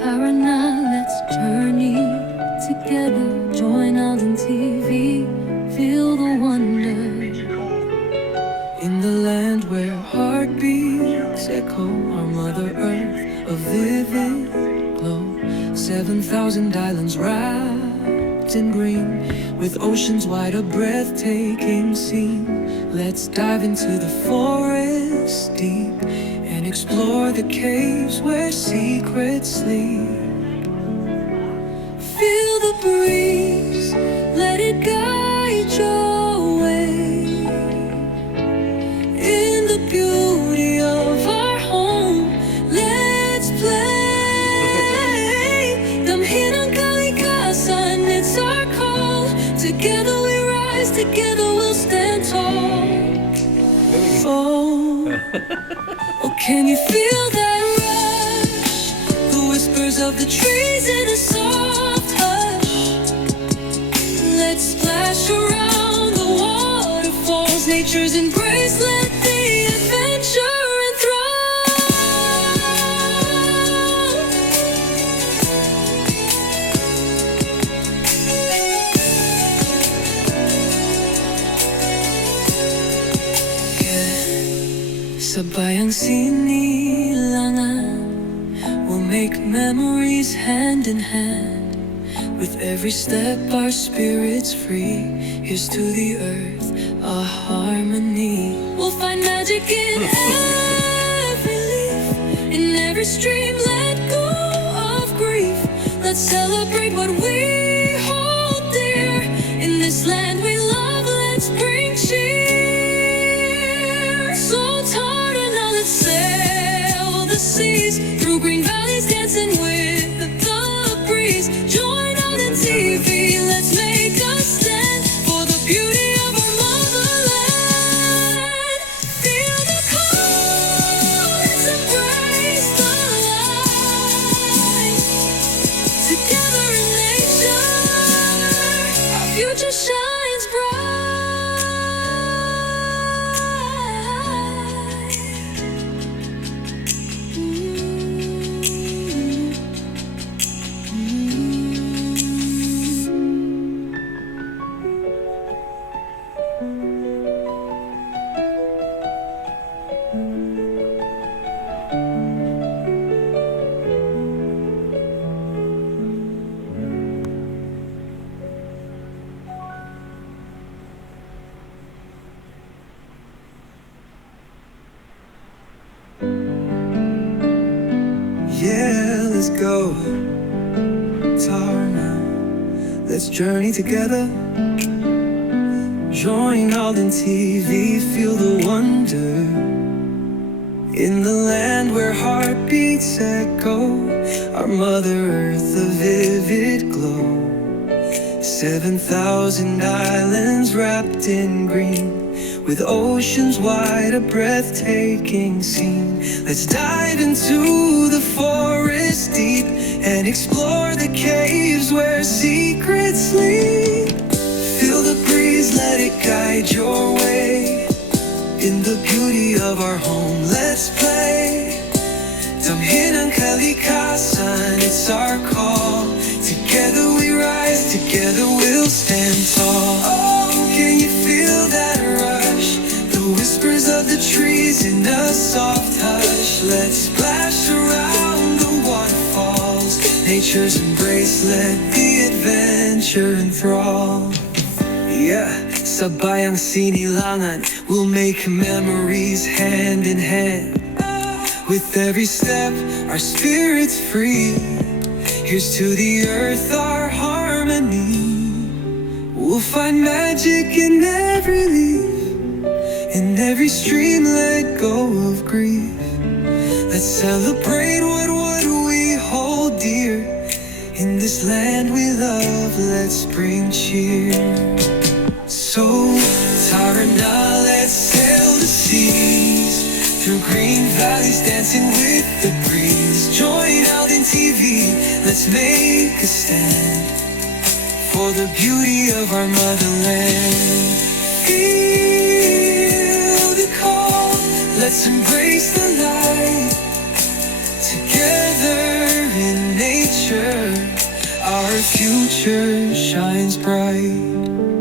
Tara na, let's journey together. Join aldinTV, feel the wonder. In the land where heartbeats echo, our Mother Earth, a vivid glow. 7,000 islands wrapped in green, with oceans wide, a breathtaking scene. Let's dive into the forest deep and explore the caves where secrets sleep. Feel the breeze, let it guide your way. In the beauty of our home, let's play. Damhin ang kalikasan, it's our call. Together we rise, together we'll stand tall. Oh, can you feel that rush? The whispers of the trees in a soft hush. Let's splash around the waterfalls, nature's embrace, let the adventure enthrall. Sa bayang sinilangan, we'll make memories hand in hand. With every step our spirits free, here's to the earth, a harmony. We'll find magic in every leaf, in every stream, let go of grief. Let's celebrate what we hold dear. In this land we love, let's bring cheer. So let's sail the seas, through green valleys, dancing with the breeze. Join aldinTV, let's make a stand for the beauty of our motherland. Feel the call, let's embrace the light. Together in nature, our future shines bright. Yeah, let's go, Tarna. Let's journey together. Join aldinTV, feel the wonder. In the land where heartbeats echo, our Mother Earth, a vivid glow. 7,000 islands wrapped in green, with oceans wide, a breathtaking scene. Let's dive into the forest deep and explore the caves where secrets sleep. Feel the breeze, let it guide your way. In the beauty of our home, let's play. Damhin ang kalikasan, it's our call. Together we rise, together we'll stand tall. Oh, can you feel that rush? The whispers of the trees in a soft hush. Let's splash around the waterfalls, nature's embrace, let the adventure enthrall. Yeah, sa bayang sinilangan, we'll make memories hand in hand. With every step, our spirits free. Here's to the earth, our harmony. We'll find magic in every leaf, in every stream, let go of grief. Let's celebrate what we hold dear. In this land we love, let's bring cheer. So, Tarana, let's sail the seas, through green valleys, dancing with the breeze. Join aldinTV, let's make a stand for the beauty of our motherland. Feel the call, let's embrace the light. Together in nature, future shines bright.